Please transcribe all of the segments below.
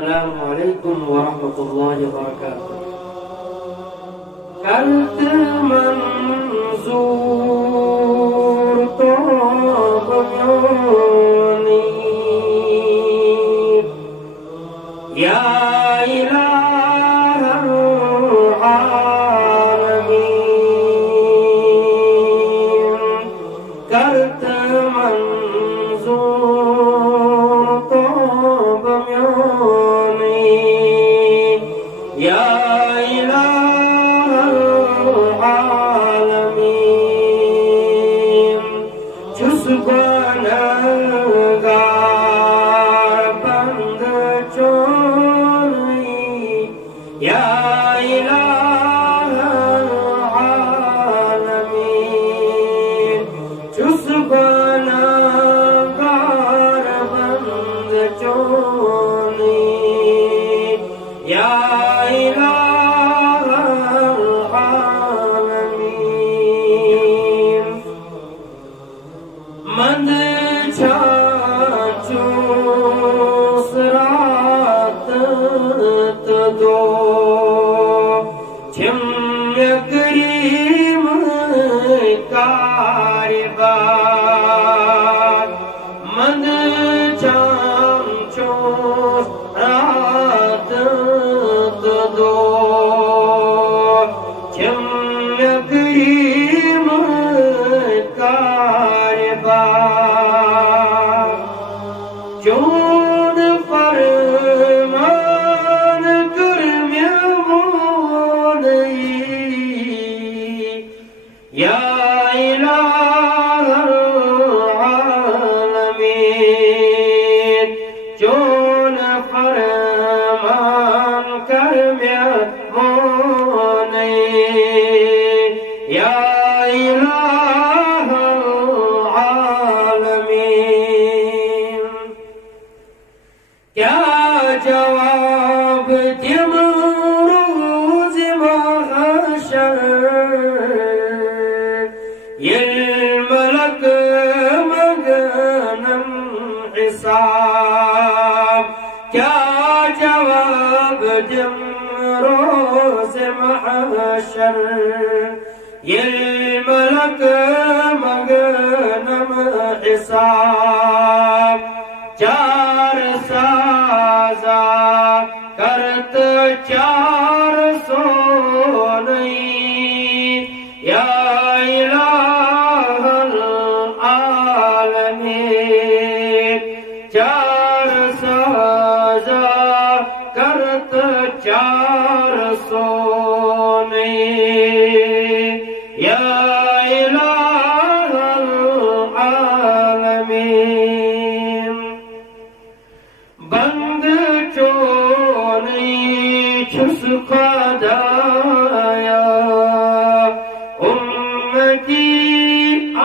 अस्सलामुअलैकुम वरहमतुल्लाहि वबरकातुह। करत मंजूर तो बयानी या इलाहल आलमीन। करत मंजूर तो बयानी या इलाहल आलमीन। जुस गुनहगार बंद चोरी या इलाहल आलमीन। जुस गुनहगार बंद चोरी या इलाहल आलमीन। मंद छाचू सरात तदो छिम्य करीम कारबार। मंद छाचू रात तदो छिम्य करीम कारबार। जोन फरमान कर मेमोनई या इलाहल आलमीन। जोन फरमान कर मेमोनई या इलाहल आलमीन। क्या जवाब दिम रोज़ महशर मलक मगनम हिसाब। क्या जवाब दिम रोज़ महशर मलक मगनम हिसाब। चार साजा करत चार सो नहीं या इलाहल आलमीन। चार साजा करत चार सो नहीं या इलाहल आलमीन। बंद चोरी छुस खुदाया उम्मती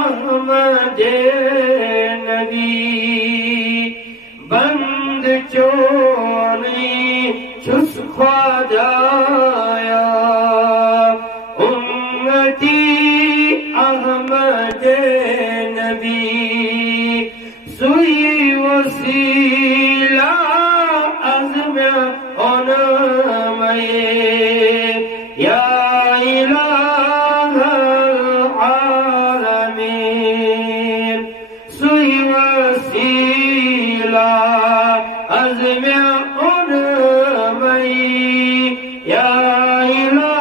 अहमद नबी। बंद चोरी छुस खुदाया उम्मती अहमद नबी। सुई वसीला अज़्म ओनमये या इलाहल आलमीन। सुई वसीला अज़्म ओनमये या इलाहल